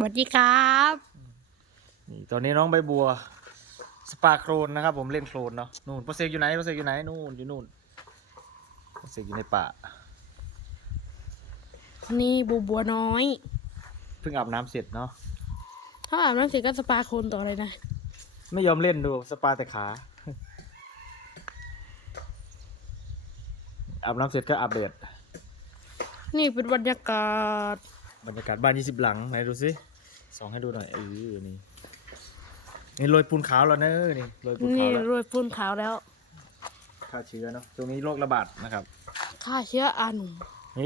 สวัสดีครับ นี่ตอนนี้น้องใบบัว สปาโครนนะครับ ผมเล่นโครนเนาะนู่นโปรเซกอยู่ไหนโปรเซกอยู่ไหนนู่นอยู่นู่นโปรเซกอยู่ในป่านี่บัวบัวน้อยเพิ่งอาบน้ำเสร็จเนาะถ้าอาบน้ำเสร็จก็สปาโคนต่อเลยนะ ไม่ยอมเล่นดูสปาแต่ขาอาบน้ำเสร็จก็อาบเดดนี่เป็นบรรยากาศ บรรยากาศบ้านยี่สิบหลังไหนดูสิ ส่องให้ดูหน่อยเออนี่นี่โรยปูนขาวแล้วเนอะนี่โรยปูนนี่ขาวแล้วโรยปูนขาวแล้วฆ่าเชื้อเนาะตรงนี้โรคระบาดนะครับฆ่าเชื้ออาหนุ่ม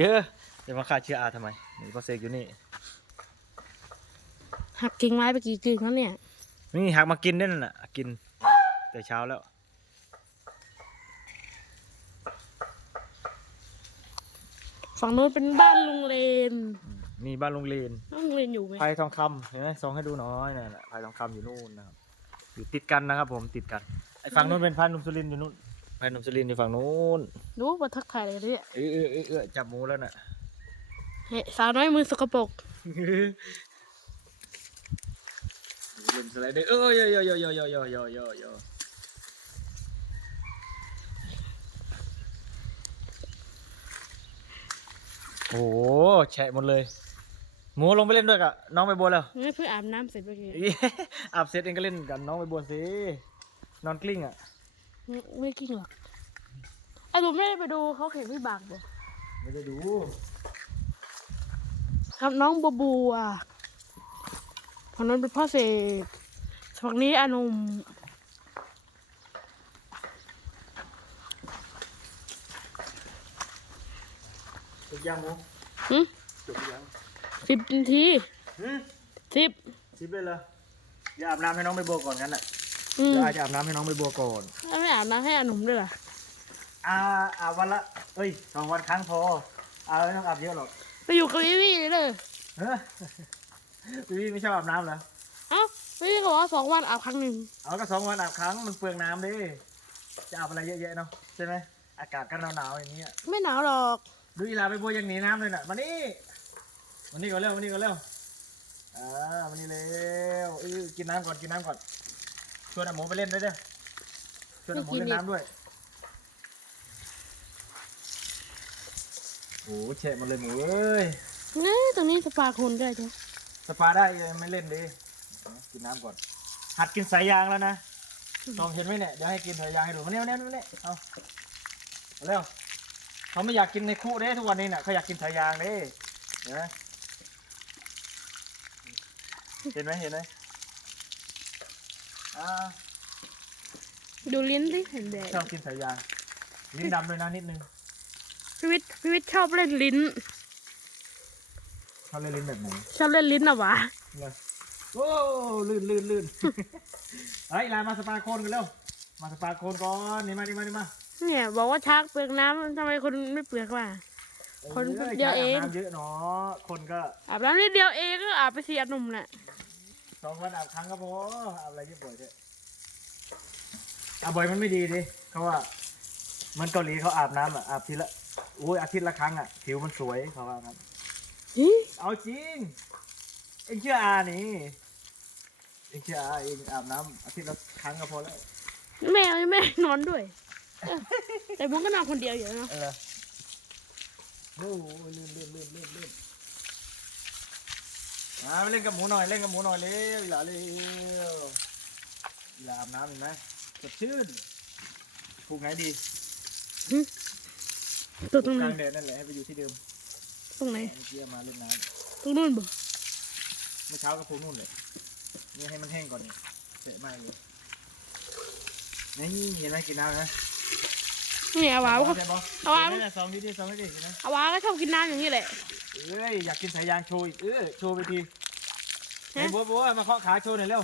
เยอะจะมาฆ่าเชื้ออาทำไมนี่โปรเซกอยู่นี่หักกิ่งไม้ไปกี่กิ่งแล้วเนี่ย นี่หักมากินด้วยนั่นน่ะกิน แต่เช้าแล้ว ฝั่งโน้นเป็นบ้านลุงเลน นี่บ้านลุงเลนลุงเลนอยู่ไหมพายทองคำเห็นไหมส่องให้ดูหน้อยนั่นแหละพายทองคำอยู่นู่นนะครับอยู่ติดกันนะครับ ผมติดกันไอ้ฝั่งนู้นเป็นพายหนุ่มสุรินทร์อยู่นู่นพายหนุ่มสุรินทร์อยู่ฝั่งนู้นรู้ว่าทักทายอะไรเนี่ยเออเออเออเออจับหมูแล้วน่ะ เฮ้ยสาวน้อยมือสกปรกเล่นสไลเดอร์เออเยอะเยอะเยอะเยอะเยอะเยอะเยอะเยอะเยอะโอ้โหแฉะหมดเลย หมูลงไปเล่นด้วยกับน้องใบบัวแล้วนี่เพิ่งอาบน้ำเสร็จเมื่อกี้อี๋อาบเสร็จเองก็เล่นกับน้องใบบัวสินอนกลิ้งอะไม่กิ้งหรอกไอ้ผมไม่ได้ไปดูเขาเข็นวิบากบ่ไม่ได้ดู ครับน้องบัวบัวฝั่งนั้นเป็นพ่อเสกฝั่งนี้อาหนุ่มจบยังหมูหึจบยัง สิบนาทีหืมสิบสิบเลยเหรออย่าอาบน้ำให้น้องใบบัวก่อนงั้นอะอืมเดี๋ยวอาจจะอาบน้ำให้น้องใบบัวก่อนแล้วไม่อาบน้ำให้อาหนุ่มด้วยล่ะอาอาบวันละเอ้ยสองวันครั้งพออาไม่ต้องอาบเยอะหรอกไปอยู่กับวิวี่เลย เฮ้ยพี่ไม่ชอบอาบน้ำเหรอ เอ้าวิวี่บอกว่าสองวันอาบครั้งหนึ่งเอาก็สองวันอาบครั้งมันเปลืองน้ำดิ จะอาบอะไรเยอะๆเนาะใช่ไหมอากาศก็หนาวๆอย่างเงี้ย ไม่หนาวหรอก ดูอีลาไปบัวยังหนีน้ำเลยน่ะ มานี่ มานี่ก่อนเร็วมานี่ก่อนเร็วอ่ามานี่เร็วเออกินน้ำก่อนกินน้ำก่อนชวนอาหมูไปเล่นด้วยเด้อชวนอาหมูเล่นน้ำด้วยโอ้โหแฉะหมดเลยหมูเอ้ยนี่ตรงนี้สปาคนก็ได้จ้ะสปาได้ยังไม่เล่นดิกินน้ำก่อน หัดกินสายยางแล้วนะลองเห็นไหมเนี่ยเดี๋ยวให้กินสายยางให้ดูมาเนี่ยมาเนี่ยมาเนี่ยเอาเอาเร็วเขาไม่อยากกินในคุเด้ทุกวันนี้น่ะเขาอยากกินสายยางเด้เห็นไหม เห็นไหมเห็นไหมอ่าดูลิ้นสิเห็นแดงชอบกินสายยางลิ้นดำด้วยนะนิดนึงพี่วิทย์พี่วิทย์ชอบเล่นลิ้นชอบเล่นลิ้นแบบไหนชอบเล่นลิ้นอะวะเลยโอ้ลื่นลื่นลื่นเฮ้ยลามาสปาโคนกันเร็วมาสปาโคนก่อนนี่มานี่มานี่มาเนี่ยบอกว่าชักเปลืองน้ำทำไมคนไม่เปลือกวะ คนอ้เดียวเองาบน้ำเยอะเนาะคนก็อาบน้ำนิดเดียวเองก็อาบไปสี่อาหนุ่มน่ะสองวันอาบครั้งก็พออาบอะไรเยอะบ่อยเถอะอาบบ่อยมันไม่ดีดิเขาว่ามันเกาหลีเขาอาบน้ำอะอาบทีละโอ้ยอาทิตย์ละครั้งอะผิวมันสวยเขาว่างั้นหิเอาจริงเอ็งเชื่ออานี่เอ็งเชื่ออาเอ็งอาบน้ำอาทิตย์ละครั้งก็พอแล้วแม่แม่นอนด้วยเออแต่บุ้งก็นอนคนเดียวอยู่เนาะเออ โอ้ยลื่นลื่นลื่นลื่นลื่นมาไปเล่นกับหมูหน่อยเล่นกับหมูหน่อยเร็วอย่าเร็วอย่าอาบน้ำเห็นไหมสดชื่นผูกไหนดีตัวตรงกไหนลางแดดนั่นแหละให้ไปอยู่ที่เดิมตรงไหนเมื่อกี้เอามาเล่นน้ตรงนู้นบ่ำเมื่อเช้าก็ผูกนู่นเลยนี่ให้มันแห้งก่อนนี่เสร็จมากเลยนี่เห็นไหมกินน้ำนะเนี่ยอาวาก็เห็นปะเอาวะเห็นไหมสองนิดดิสองนิดดิเห็นไหมอาวาก็ชอบกินน้ำอย่างนี้แหละเอ้ยอยากกินสายยางโชว์อีกเออโชว์ไปทีฮะไอ้บัวบัวมาเคาะขาโชว์หน่อยเร็ว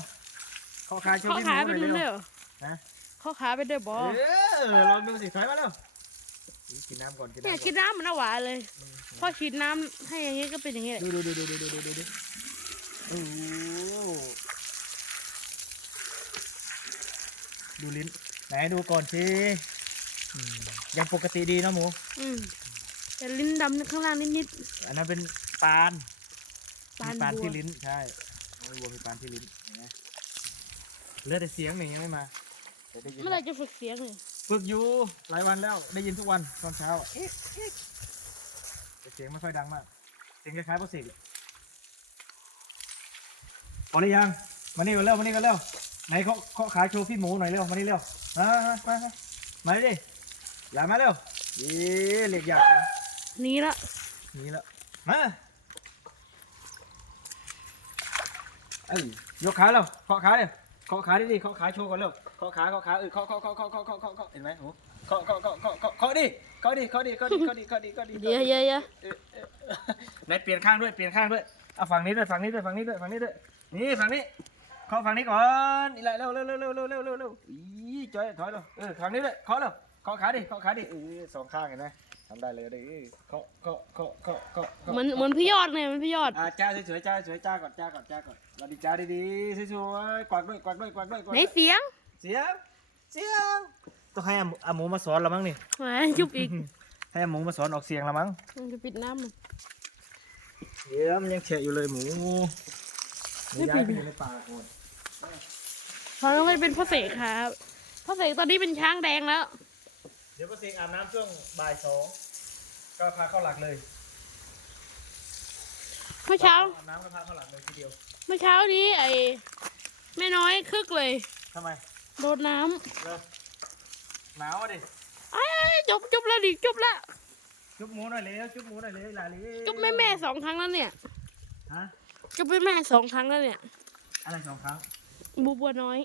เคาะขาโชว์ข้อพี่หขามูไปหน่อยดูเร็เลยวเหรอนะข้อขาไปด้วยบอเออลองดูสิถอยมาเร็วกินน้ำก่อนกินเนี่ยน้ำกิก่อนนน้ำเหมือนอาวาเลยพอฉีดน้ำให้อย่างนี้ก็เป็นอย่างนี้แหละดูดูดูดูดูดูดูดูดูโอ้โหดูลิ้นไหนดูก่อนสิอืม ยังปกติดีเนอะหมู อืมแต่ลิ้นดำข้างล่างนิดอันนั้นเป็นปานๆปานมีปานบัวที่ลิ้นใช่น้องใบบัวมีปานที่ลิ้นเห็นไหมเหลือแต่เสียงหนึ่งยังไม่มาเดี๋ยวได้ยินเมื่อไหรจะฝึกเสียงเลยฝึกอยู่หลายวันแล้วได้ยินทุกวันตอนเช้าอะแต่เสียงไม่ค่อยดังมาก เสียงคล้ายๆพวกเสกเลยพอหรือยังมานี่กันเร็วมานี่กันเร็วไหนเขาเขาขายโชว์พี่หมูหน่อยเร็วมานี่เร็วมามามามามาดิ หลามาเร็วเย่เหล็กยากนะนี้ละนี่แล้วมาเอ้ยยกขาเร็วเคาะขาเร็วเคาะขาดิดิเคาะขาโชว์ก่อนเร็วเคาะขาเคาะขาเออเคาะเคาะเคาะเคาะเคาะเคาะเคาเห็นไหมโอ้เคาะเคาะเคาะเคาะเคาะเคาดิเคาะดิเคาะดิเคาะดิเคาะดิเคาะดิเคาะดิเดี๋ยวเดี๋เยอะหนเปลี่ยนข้างด้วยเปลี่ยนข้างด้วยเอาฝั่งนี้ด้วยฝั่งนี้ด้วยฝั่งนี้ด้วยฝั่งนี้ด้วยนี่ฝั่งนี้เคาะฝั่งนี้ก่อนอีไรเร็วเร็วเร็วเร็วเร็วเร็วเร็วอีจอยถอยเร็วเออฝั่งนี้ด้วยเคาะเร็วาะขาดิเคาะขาดิเออสองข้างเห็นไหมทำได้เลยดิเคาะเคาะเคาะเคาะเคาะเคาะเหมือนเหมือนพี่ยอดเลยเหมันพี่ยอด อ่าจ้าสวยๆจ้าสวยๆจ้าก่อนจ้าก่อนจ้าก่อนเราดีจ้าดีๆสวยๆกวาดด้วยกวาดด้วยกวาดด้วยกวาดไหนด้วยเสียงเสียงเสียงต้องให้อาหมูอาหมูมาสอนเรามั้งนี่ แหมจุบอีกให้อาหมูมาสอนออกเสียงเรามั้ง มันจะปิดน้ำมันเดี๋ยวมันยังแฉะอยู่เลยหมูหมูไม่ย้ายปิไปดอยู่ในป่าโอนเพราะว่าเป็นพ่อเสกครับพ่อเสกตอนนี้เป็นช้างแดงแล้ว เดี๋ยวก็เสียงอาบน้ำช่วงบ่ายสองก็พาเข้าหลักเลยเมื่อเช้าอาบน้ำก็พาเข้าหลักเลยทีเดียวเมื่อเช้านี้ไอ้แม่น้อยคึกเลยทำไมโดดน้เลยหนาวอะดิำไอ้ไอ้จบจบแล้วดิจบแล้วจุ๊บหมูหน่อยเลยจุ๊บหมูหน่อยเลยหลานเลยจบแม่แม่สองครั้งแล้วเนี่ยฮะจบแม่แม่สองครั้งแล้วเนี่ย อะไรสองครั้งบูบัวน้อย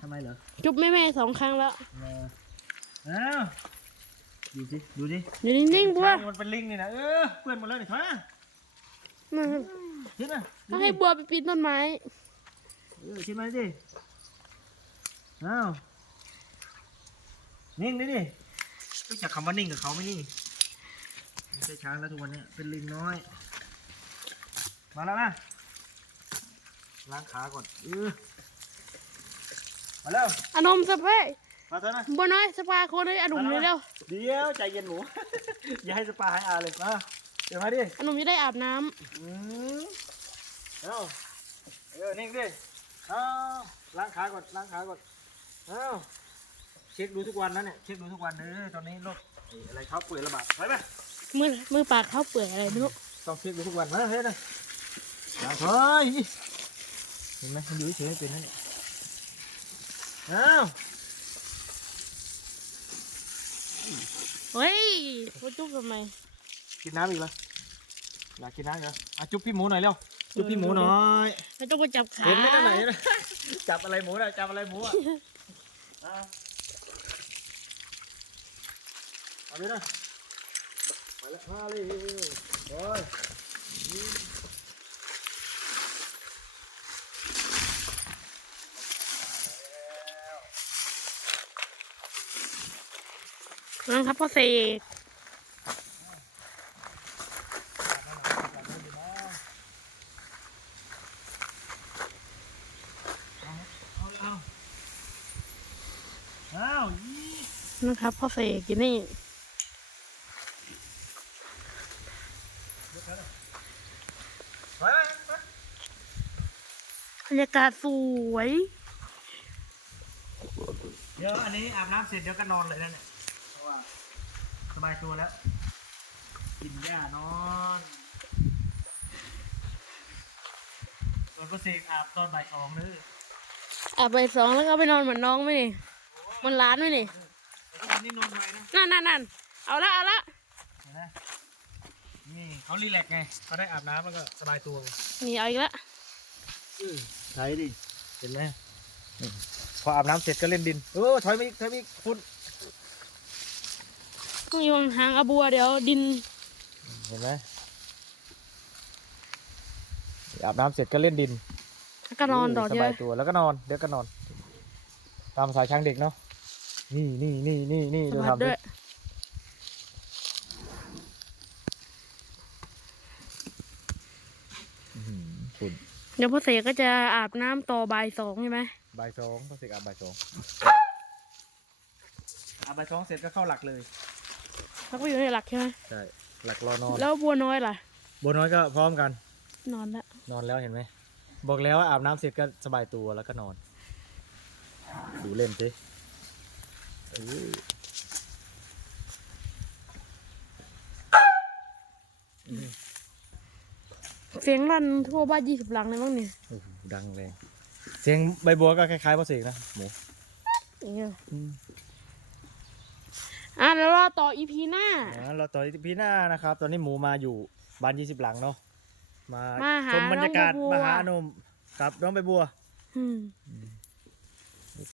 ทำไมเหรอจบแม่แม่สองครั้งแล้วเอออ้าวดูสิดูสิอยู่นิ่งๆบัวช้างมันเป็นลิงนี่นะเออเพื่อนหมดเลยนี่ถอยมามาเห็นไหมก็ให้บัวไปปีนต้นไม้เออชิมมาสิอ้าวนิ่งดิดิรู้จักคำว่านิ่งกับเขาไหมนี่ไม่ใช่ช้างแล้วทุกวันเนี้เป็นลิงน้อย มาแล้วนะล้างขาก่อนเออมาแล้วอานมสะเพย มาเถอะนะบัวน้อยสปาโคนเลยอนุ่มเร็วเดี๋ยวใจเย็นหมู อย่าให้สปาให้อาเลยมาเดี๋ยวมาดิๆอนุ่มจะได้อาบน้ำอืมเอาเออนิ่งดิเอาล้างขาก่อนล้างขาก่อนเอาเช็คดูทุกวันนะเนี่ยเช็คดูทุกวันเออตอนนี้โรคไอ้อะไรเท้าเปื่อยระบาดไปไหมมือมือปากเข้าเปื่อยอะไรไม่รู้ต้องเช็คดูทุกวันมาเฮ้ยนะล้างเฮ้ยเห็นไหมมันอยู่เฉยๆเป็นนั่นเนี่ยเอา เฮ้ยมาจุ๊บทำไม กินน้ำอีกแล้วอยากกินน้ำอีกแล้วอะจุ๊บพี่หมูหน่อยเร็วจุ๊บพี่หมูหน่อยไม่ต้องมาจับขาเห็นไหมนั่นไหนนะจับอะไรหมูนะจับอะไรหมูอะอะเอาดินะไปแล้วมาเลยโอ้ย นั่งครับพ่อเสกนั่งครับพ่อเสกอยู่นี่บรรยากาศสวย เดี๋ยวอันนี้อาบน้ำเสร็จเดี๋ยวก็นอนเลยนะเนี่ยเพราะว่าส บายตัวแล้ว กินหญ้านอนส่วนประเสกอาบตอนบ่ายสองเลยอาบไปสองแล้วก็ไปนอนเหมือนน้องไหมนี่มันร้านไหมนี่แต่ทุกวันนี้นอนไวนะนั่นนั่นนั่นเอาละเอาละเห็นไหมนี่เขารีแลกซ์ไงเขาได้อาบน้ำมันก็สบายตัวนี่เอาอีกละใช่ดิเห็นไหมนี่พออาบน้ำเสร็จก็เล่นดินเออถอยมาอีกถอยมาอีกคุณ ต้องอยู่ห่างๆอาบัวเดี๋ยวดิน เห็นไหมอาบน้ำเสร็จก็เล่นดินแล้วก็นอนต่อสเยบาอะยตัวแล้วก็นอนเดี๋ยวก็นอน ตามภาษาช้างเด็กเนาะนี่นี่นี่นี่นี่สดูวัสทำดีดิด้วยอื้อหือคุณเดี๋ยวพ่อเสกก็จะอาบน้ำต่อบ่ายสองใช่ไหมบ่ายสองพอเสร็จอาบบ่ายสองอาบบ่ายสองเสร็จก็เข้าหลักเลย แล้วก็อยู่ในหลักใช่ไหมใช่หลักรอนอนแล้วบัวน้อยล่ะ บัวน้อยก็พร้อมกัน นอนละนอนแล้วเห็นไหมบอกแล้วว่าอาบน้ำเสร็จก็สบายตัวแล้วก็นอน ดูเล่นสิเออเสียงรันทั่วบ้านยี่สิบหลังเลยมั้งเนี่ยโอ้โหดังแรงเสียงใบบัวก็คล้ายๆพ่อเสกนะหมูอย่างเงี้ย อืมอะแล้วรอต่ออีพีหน้าอ่าเราต่อที่พี่หน้านะครับ ตอนนี้หมูมาอยู่บ้านยี่สิบหลังเนาะมามาหาชมบรรยากาศน้องใบบัว มาหาหนมครับน้องใบบัว อืมอืม